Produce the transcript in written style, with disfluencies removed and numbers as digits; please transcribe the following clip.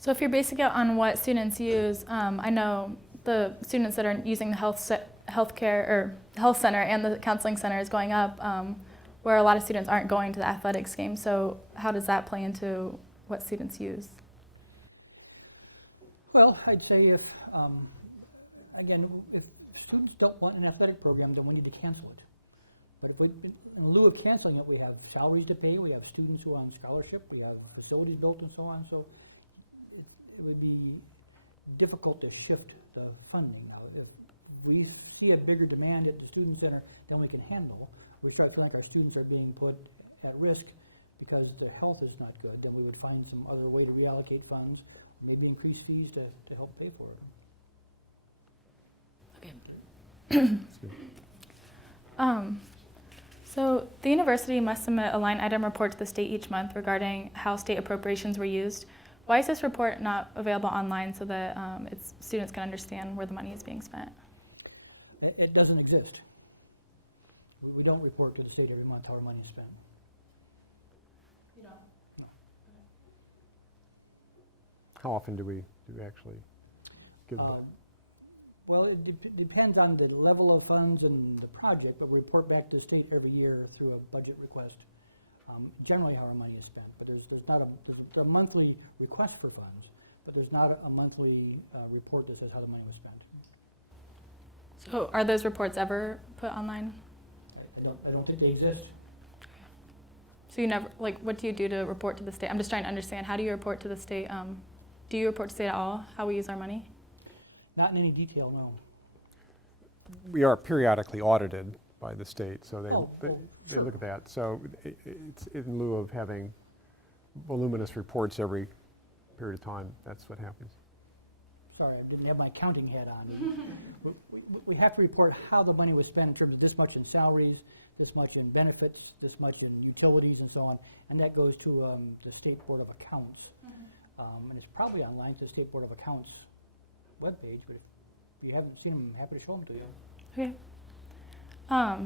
So if you're basing it on what students use, I know the students that are using the healthcare or health center and the counseling center is going up, where a lot of students aren't going to the athletics game. So how does that play into what students use? Well, I'd say if, again, if students don't want an athletic program, then we need to cancel it. But if we, in lieu of canceling it, we have salaries to pay, we have students who are on scholarship, we have facilities built and so on. So it would be difficult to shift the funding. Now, if we see a bigger demand at the student center than we can handle, we start feeling like our students are being put at risk because their health is not good, then we would find some other way to reallocate funds or maybe increase fees to help pay for it. So the university must submit a line item report to the state each month regarding how state appropriations were used. Why is this report not available online so that students can understand where the money is being spent? It doesn't exist. We don't report to the state every month how our money is spent. You don't? No. How often do we actually give Well, it depends on the level of funds and the project, but we report back to the state every year through a budget request, generally how our money is spent. But there's a monthly request for funds, but there's not a monthly report that says how the money was spent. So are those reports ever put online? I don't think they exist. So you never, like, what do you do to report to the state? I'm just trying to understand, how do you report to the state? Do you report to the state at all, how we use our money? Not in any detail, no. We are periodically audited by the state, so they Sure. look at that. So it's in lieu of having voluminous reports every period of time. That's what happens. Sorry, I didn't have my accounting hat on. We have to report how the money was spent in terms of this much in salaries, this much in benefits, this much in utilities and so on, and that goes to the State Board of Accounts. And it's probably online to the State Board of Accounts webpage, but if you haven't seen them, I'm happy to show them to you. Okay.